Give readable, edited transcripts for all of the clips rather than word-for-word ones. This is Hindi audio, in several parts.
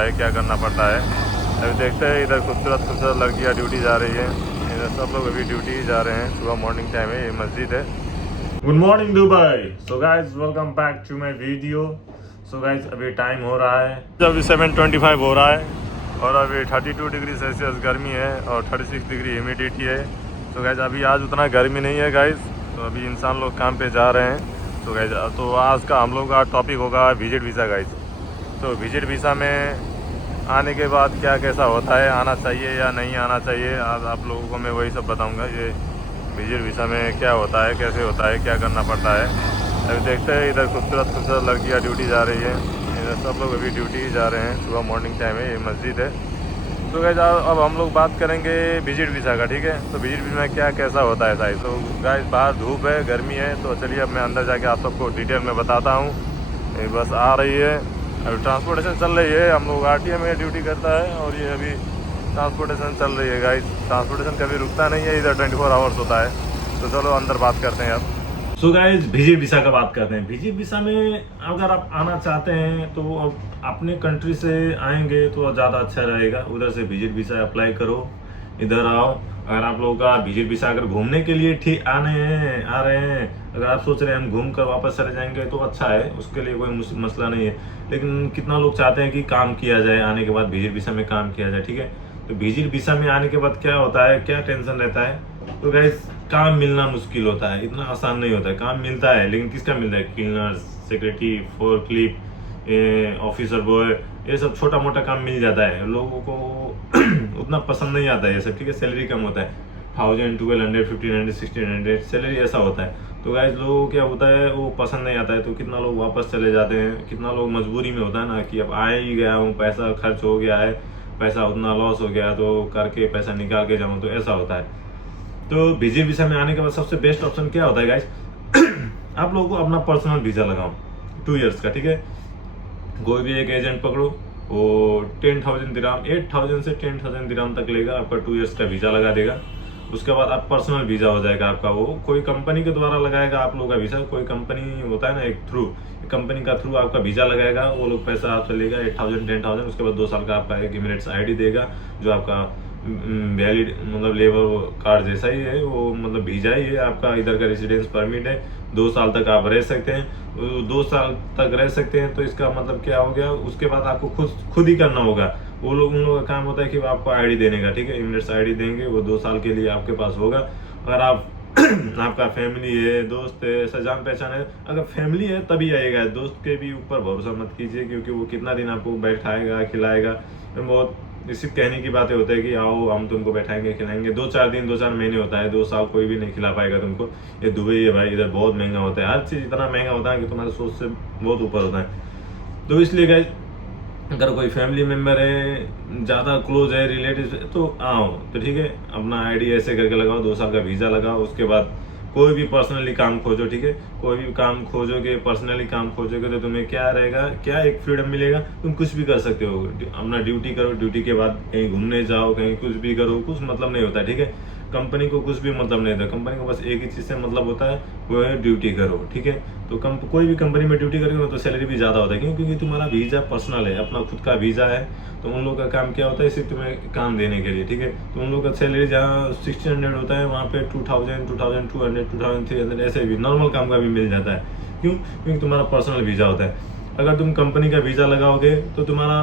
है, क्या करना पड़ता है। अभी देखते हैं, इधर खूबसूरत खूबसूरत लड़कियाँ ड्यूटी जा रही है। इधर सब लोग अभी ड्यूटी जा रहे हैं। सुबह मॉर्निंग टाइम है, ये मस्जिद है। Good morning Dubai. So guys welcome back to my video. So guys अभी टाइम हो रहा है, अभी 7:25 हो रहा है और अभी 32 डिग्री सेल्सियस गर्मी है और 36 डिग्री ह्यूमिडिटी है। तो गाइज अभी आज उतना गर्मी नहीं है गाइज, तो अभी इंसान लोग काम पे जा रहे हैं। तो गाइज तो आज का हम लोग का टॉपिक होगा विजिट वीज़ा गाइज। तो विजिट वीज़ा में आने के बाद क्या कैसा होता है, आना चाहिए या नहीं आना चाहिए, आज आप लोगों को मैं वही सब बताऊंगा। ये विजिट वीज़ा में क्या होता है, कैसे होता है, क्या करना पड़ता है। अभी देखते हैं, इधर खूबसूरत खूबसूरत लड़कियाँ ड्यूटी जा रही है। इधर सब लोग अभी ड्यूटी जा रहे हैं। सुबह मॉर्निंग टाइम है, ये मस्जिद है। तो गाइस अब हम लोग बात करेंगे विजिट वीज़ा का, ठीक है। तो विजिट वीज़ा में क्या कैसा होता है साइज। तो गाइस बाहर धूप है, गर्मी है, तो चलिए अब मैं अंदर जाके आप सबको डिटेल में बताता हूँ। ये बस आ रही है, अभी ट्रांसपोर्टेशन चल रही है। हम लोग आरटीए में ड्यूटी करता है और ये अभी ट्रांसपोर्टेशन चल रही है गाइस। ट्रांसपोर्टेशन कभी रुकता नहीं है, इधर 24 आवर्स होता है। तो चलो अंदर बात करते हैं अब। सो गाइस विजिट वीज़ा का बात करते हैं। विजिट वीज़ा में अगर आप आना चाहते हैं तो अब अपने कंट्री से आएंगे तो ज़्यादा अच्छा रहेगा। उधर से विजिट वीज़ा अप्लाई करो, इधर आओ। अगर आप लोगों का विजिट वीज़ा अगर घूमने के लिए ठीक आ रहे हैं, अगर आप सोच रहे हैं हम घूम कर वापस चले जाएंगे तो अच्छा है, उसके लिए कोई मसला नहीं है। लेकिन कितना लोग चाहते हैं कि काम किया जाए, आने के बाद विजिट वीज़ा में काम किया जाए, ठीक है। तो विजिट वीज़ा में आने के बाद क्या होता है, क्या टेंशन रहता है, तो गाइस काम मिलना मुश्किल होता है, इतना आसान नहीं होता है। काम मिलता है लेकिन किसका मिलता है, क्लीनर, सेक्रेटरी, फोरक्लिप, ऑफिसर बॉय, ये सब छोटा मोटा काम मिल जाता है। लोगों को उतना पसंद नहीं आता है ये सब, ठीक है। सैलरी कम होता है, 1000, 1200, 1500, 1600 सैलरी ऐसा होता है। तो गाइस लोगों को क्या होता है, वो पसंद नहीं आता है, तो कितना लोग वापस चले जाते हैं। कितना लोग मजबूरी में होता है ना कि अब आ ही गया हूँ, पैसा खर्च हो गया है, पैसा उतना लॉस हो गया तो करके पैसा निकाल के जाऊँ, तो ऐसा होता है। तो विजिट वीज़ा में आने के बाद सबसे बेस्ट ऑप्शन क्या होता है गाइस, आप लोगों को अपना पर्सनल वीज़ा लगाओ 2 इयर्स का, ठीक है। कोई भी एक एजेंट पकड़ो, वो 10,000 दिराम, 8,000 से 10,000 दिराम तक लेगा, आपका 2 इयर्स का वीज़ा लगा देगा। उसके बाद आप पर्सनल वीज़ा हो जाएगा आपका। वो कोई कंपनी के द्वारा लगाएगा आप लोगों का वीज़ा। कोई कंपनी होता है ना एक थ्रू, कंपनी का थ्रू आपका वीज़ा लगाएगा, वो लोग पैसा आपसे लेगा 8,000 10,000। उसके बाद 2 साल का आपका एक इमिरेट्स ID देगा, जो आपका वैलिड मतलब लेबर कार्ड जैसा ही है, वो मतलब वीज़ा ही है आपका, इधर का रेसिडेंस परमिट है। 2 साल तक आप रह सकते हैं, 2 साल तक रह सकते हैं। तो इसका मतलब क्या हो गया, उसके बाद आपको खुद ही करना होगा। वो लोग, उन लोगों का काम होता है कि वो आपको ID देने का, ठीक है। इमिरेट्स ID देंगे, वो 2 साल के लिए आपके पास होगा। अगर आप आपका फैमिली है, दोस्त है, ऐसा जान पहचान है, अगर फैमिली है तभी आएगा। दोस्त के भी ऊपर भरोसा मत कीजिए, क्योंकि वो कितना दिन आपको बैठाएगा खिलाएगा। बहुत सिर्फ कहने की बातें होता है कि आओ हम तुमको बैठाएंगे खिलाएंगे, 2-4 दिन 2-4 महीने होता है, 2 साल कोई भी नहीं खिला पाएगा तुमको। ये दुबई है भाई, इधर बहुत महंगा होता है, हर चीज़ इतना महंगा होता है कि तुम्हारे सोच से बहुत ऊपर होता है। तो इसलिए गाइस अगर कोई फैमिली मेम्बर है, ज़्यादा क्लोज है, रिलेटिव, तो आओ, तो ठीक है। अपना ID ऐसे करके लगाओ, 2 साल का वीज़ा लगाओ। उसके बाद कोई भी पर्सनली काम खोजो, ठीक है। कोई भी काम खोजोगे, पर्सनली काम खोजोगे, तो तुम्हें क्या रहेगा, क्या एक फ्रीडम मिलेगा, तुम कुछ भी कर सकते हो। अपना ड्यूटी करो, ड्यूटी के बाद कहीं घूमने जाओ, कहीं कुछ भी करो, कुछ मतलब नहीं होता, ठीक है। कंपनी को कुछ भी मतलब नहीं होता, कंपनी को बस एक ही चीज़ से मतलब होता है, वो है ड्यूटी करो, ठीक है। तो कोई भी कंपनी में ड्यूटी करोगे तो सैलरी भी ज़्यादा होता है, क्यों, क्योंकि तुम्हारा वीज़ा पर्सनल है, अपना खुद का वीज़ा है। तो उन लोगों का काम क्या होता है, सिर्फ तुम्हें काम देने के लिए, ठीक है। तो उन लोगों का सैलरी जहाँ 1600 होता है, वहाँ पे 2000, 2200, 2300 ऐसे भी नॉर्मल काम का भी मिल जाता है। क्यों, क्योंकि तुम्हारा पर्सनल वीज़ा होता है। अगर तुम कंपनी का वीज़ा लगाओगे तो तुम्हारा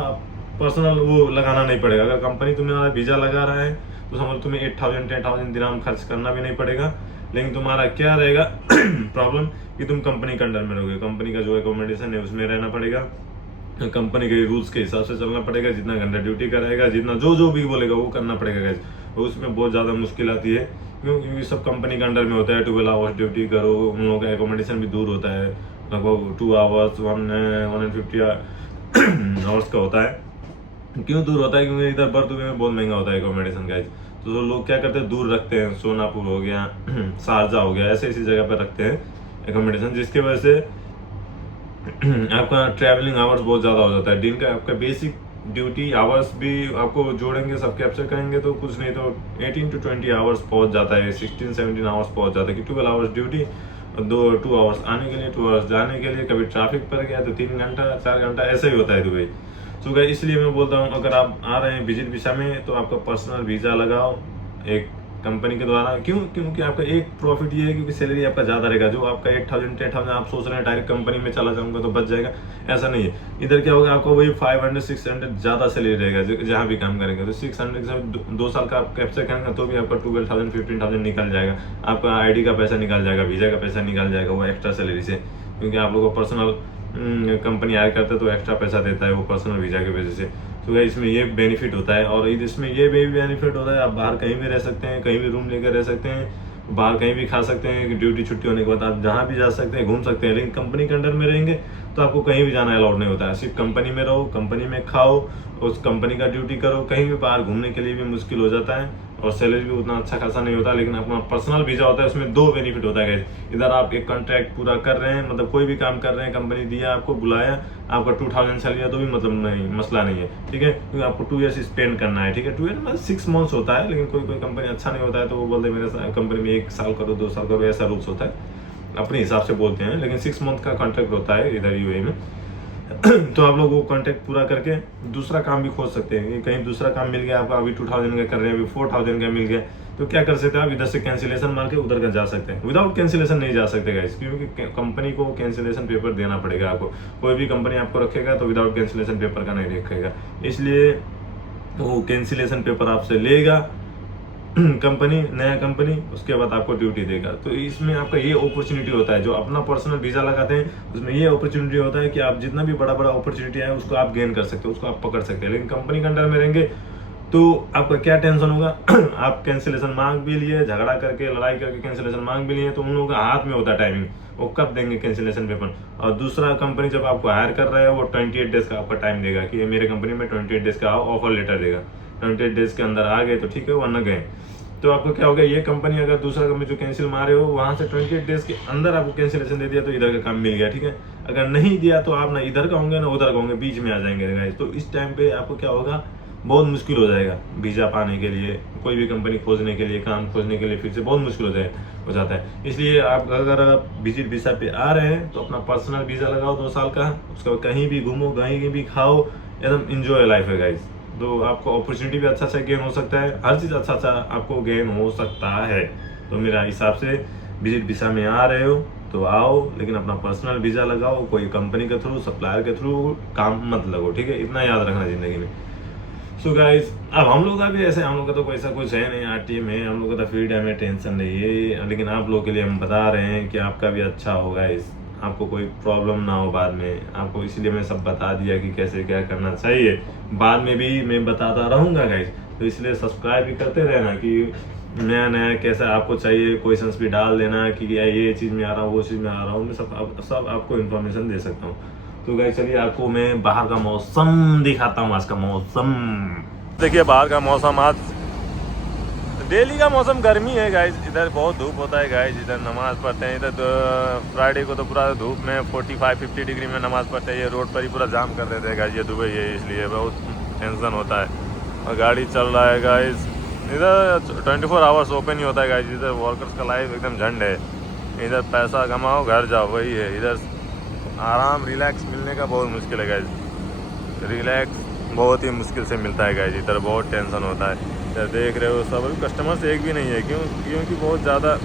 पर्सनल वो लगाना नहीं पड़ेगा। अगर कंपनी तुम्हारा वीज़ा लगा रहा है तो समझ तुम्हें 8,000 10,000 दिराम खर्च करना भी नहीं पड़ेगा। लेकिन तुम्हारा क्या रहेगा प्रॉब्लम, कि तुम कंपनी के अंडर में रहोगे, कंपनी का जो एकोमोडेशन है उसमें रहना पड़ेगा, कंपनी के रूल्स के हिसाब से चलना पड़ेगा, जितना घंटा ड्यूटी करेगा, जितना जो भी बोलेगा वो करना पड़ेगा गाइस। उसमें बहुत ज़्यादा मुश्किल आती है, क्योंकि सब कंपनी के अंडर में होता है। 12 आवर्स ड्यूटी करो, उन लोगों का एकोमोडेशन भी दूर होता है, लगभग 2 आवर्स 150 आवर्स का होता है। क्यों दूर होता है, क्योंकि इधर बर्दुबई में बहुत महंगा होता है एकोमोडेशन गाइस। तो लोग क्या करते हैं, दूर रखते हैं, सोनापुर हो गया, शारजा हो गया, ऐसे ऐसी जगह पर रखते हैं एकोमोडेशन, जिसकी वजह से आपका ट्रैवलिंग आवर्स बहुत ज़्यादा हो जाता है। दिन का आपका बेसिक ड्यूटी आवर्स भी आपको जोड़ेंगे, सब कैप्चर करेंगे तो कुछ नहीं तो 18 to 20 आवर्स पहुंच जाता है, 16-17 आवर्स पहुंच जाता है। कि 12 आवर्स ड्यूटी, 2 आवर्स आने के लिए, 2 आवर्स जाने के लिए। कभी ट्रैफिक पर गया तो 3 घंटा 4 घंटा ऐसे ही होता है दुबई। तो गाइस इसलिए मैं बोलता हूँ अगर आप आ रहे हैं विजिट वीसा में तो आपका पर्सनल वीज़ा लगाओ एक कंपनी के द्वारा। क्योंकि आपका एक प्रॉफिट ये है क्योंकि सैलरी आपका ज़्यादा रहेगा। जो आपका 8,000 10,000 आप सोच रहे हैं डायरेक्ट कंपनी में चला जाऊंगा तो बच जाएगा, ऐसा नहीं है। इधर क्या होगा, आपको वही 500 600 ज़्यादा सैलरी रहेगा जहाँ भी काम करेंगे। तो 600 से 2 साल का आप कैप्चर करेंगे तो भी आपका 12,000 15,000 निकल जाएगा। आपका ID का पैसा निकल जाएगा, वीज़ा का पैसा निकल जाएगा वो एक्स्ट्रा सैलरी से, क्योंकि आप लोगों को पर्सनल कंपनी हायर करते तो एक्स्ट्रा पैसा देता है वो पर्सनल वीज़ा की वजह से। तो इसमें ये बेनिफिट होता है। और इसमें ये भी बेनिफिट होता है, आप बाहर कहीं भी रह सकते हैं, कहीं भी रूम लेकर रह सकते हैं, बाहर कहीं भी खा सकते हैं। ड्यूटी छुट्टी होने के बाद आप जहाँ भी जा सकते हैं, घूम सकते हैं। लेकिन कंपनी के अंडर में रहेंगे तो आपको कहीं भी जाना अलाउड नहीं होता है। सिर्फ कंपनी में रहो, कंपनी में खाओ, उस कंपनी का ड्यूटी करो। कहीं भी बाहर घूमने के लिए भी मुश्किल हो जाता है और सैलरी भी उतना अच्छा खासा नहीं होता। लेकिन अपना पर्सनल वीज़ा होता है, उसमें 2 बेनिफिट होता है। इधर आप एक कॉन्ट्रैक्ट पूरा कर रहे हैं, मतलब कोई भी काम कर रहे हैं, कंपनी दिया आपको, बुलाया, आपका 2,000 सैलरी है तो भी मतलब नहीं, मसला नहीं है, ठीक है। क्योंकि आपको 2 ईयर्स स्पेंड करना है, ठीक है। 2 ईयर मतलब 6 मंथ्स होता है। लेकिन कोई कंपनी अच्छा नहीं होता है तो वो बोलते हैं मेरे कंपनी में 1 साल करो 2 साल करो, ऐसा रूल्स होता है, अपने हिसाब से बोलते हैं। लेकिन 6 मंथ का कॉन्ट्रैक्ट होता है इधर UAE में। तो आप लोग वो कॉन्ट्रैक्ट पूरा करके दूसरा काम भी खोज सकते हैं। कहीं दूसरा काम मिल गया आपको, अभी 2,000 का कर रहे हैं, अभी 4,000 का मिल गया, तो क्या कर सकते हैं आप, इधर से कैंसिलेशन मार के उधर का जा सकते हैं। विदाउट कैंसिलेशन नहीं जा सकते गाइस, क्योंकि कंपनी को कैंसिलेशन पेपर देना पड़ेगा आपको। कोई भी कंपनी आपको रखेगा तो विदाउट कैंसिलेशन पेपर का नहीं रखेगा, इसलिए वो कैंसिलेशन पेपर आपसे लेगा कंपनी, नया कंपनी, उसके बाद आपको ड्यूटी देगा। तो इसमें आपका ये अपॉर्चुनिटी होता है, जो अपना पर्सनल वीज़ा लगाते हैं उसमें ये अपॉर्चुनिटी होता है कि आप जितना भी बड़ा बड़ा अपॉर्चुनिटी है उसको आप गेन कर सकते हो, उसको आप पकड़ सकते हैं। लेकिन कंपनी के अंडर में रहेंगे तो आपका क्या टेंशन होगा आप कैंसिलेशन मांग भी लिए, झगड़ा करके लड़ाई करके कैंसिलेशन मांग भी लिए, तो उन लोगों का हाथ में होता है टाइमिंग, वो कब देंगे कैंसिलेशन पेपर। और दूसरा कंपनी जब आपको हायर कर रहा है वो 28 डेज का आपका टाइम देगा कि ये मेरे कंपनी में 28 डेज का ऑफर लेटर देगा। 28 डेज के अंदर आ गए तो ठीक है, वरना गए तो आपको क्या होगा, ये कंपनी अगर दूसरा कंपनी जो कैंसिल मारे हो वहाँ से 28 डेज के अंदर आपको कैंसिलेशन दे दिया तो इधर का काम मिल गया, ठीक है। अगर नहीं दिया तो आप ना इधर का होंगे ना उधर का होंगे, बीच में आ जाएंगे गाइस। तो इस टाइम पे आपको क्या होगा, बहुत मुश्किल हो जाएगा वीज़ा पाने के लिए, कोई भी कंपनी खोजने के लिए, काम खोजने के लिए फिर से बहुत मुश्किल हो जाता है। इसलिए आप अगर आप विजिट वीज़ा पे आ रहे हैं तो अपना पर्सनल वीज़ा लगाओ 2 साल का, उसके बाद कहीं भी घूमो, कहीं भी खाओ, एकदम इंजॉय लाइफ है गाइस। तो आपको अपॉर्चुनिटी भी अच्छा गेन हो सकता है, हर चीज़ अच्छा आपको गेन हो सकता है। तो मेरा हिसाब से विजिट वीज़ा में आ रहे हो तो आओ, लेकिन अपना पर्सनल वीज़ा लगाओ, कोई कंपनी के थ्रू, सप्लायर के थ्रू काम मत लगो, ठीक है। इतना याद रखना ज़िंदगी में। सो गाइस, अब हम लोग का भी ऐसे, हम लोग का तो पैसा कुछ है नहीं, RTM है, हम लोग का तो फ्रीडम है, टेंशन नहीं है। लेकिन आप लोगों के लिए हम बता रहे हैं कि आपका भी अच्छा होगा, इस आपको कोई प्रॉब्लम ना हो बाद में आपको, इसलिए मैं सब बता दिया कि कैसे क्या करना चाहिए। बाद में भी मैं बताता रहूँगा गाइस, तो इसलिए सब्सक्राइब भी करते रहना कि नया नया कैसा आपको चाहिए, क्वेश्चंस भी डाल देना कि ये चीज़ में आ रहा हूँ, वो चीज़ में आ रहा हूँ, मैं सब आपको इन्फॉर्मेशन दे सकता हूँ। तो गाइस चलिए आपको मैं बाहर का मौसम दिखाता हूँ, आज का मौसम देखिए। बाहर का मौसम आज डेली का मौसम गर्मी है गाइज, इधर बहुत धूप होता है गाइज। इधर नमाज़ पढ़ते हैं, इधर तो फ्राइडे को तो पूरा धूप में 45-50 डिग्री में नमाज़ पढ़ते हैं। ये रोड पर ही पूरा जाम कर देते हैं गाइज, ये दुबई है इसलिए बहुत टेंशन होता है। और गाड़ी चल रहा है गाइज, इधर 24 आवर्स ओपन ही होता है गाइज। इधर वर्कर्स का लाइफ एकदम झंड है, इधर पैसा कमाओ घर जाओ, वही है। इधर आराम रिलैक्स मिलने का बहुत मुश्किल है गाइज, रिलैक्स बहुत ही मुश्किल से मिलता है गाइज। इधर बहुत टेंशन होता है। इधर देख रहे हो सब कस्टमर्स एक भी नहीं है, क्योंकि बहुत ज़्यादा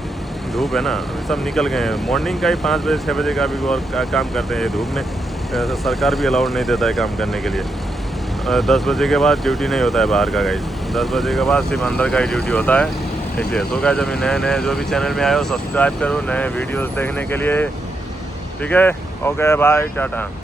धूप है ना, सब निकल गए हैं। मॉर्निंग का ही 5 बजे 6 बजे का भी काम करते हैं धूप में, सरकार भी अलाउड नहीं देता है काम करने के लिए। 10 बजे के बाद ड्यूटी नहीं होता है बाहर का गाइज, 10 बजे के बाद सिर्फ अंदर का ही ड्यूटी होता है। इसलिए तो गाइज अभी नए जो भी चैनल में आए हो सब्सक्राइब करो नए वीडियोज़ देखने के लिए, ठीक है। Okay bye, Tata.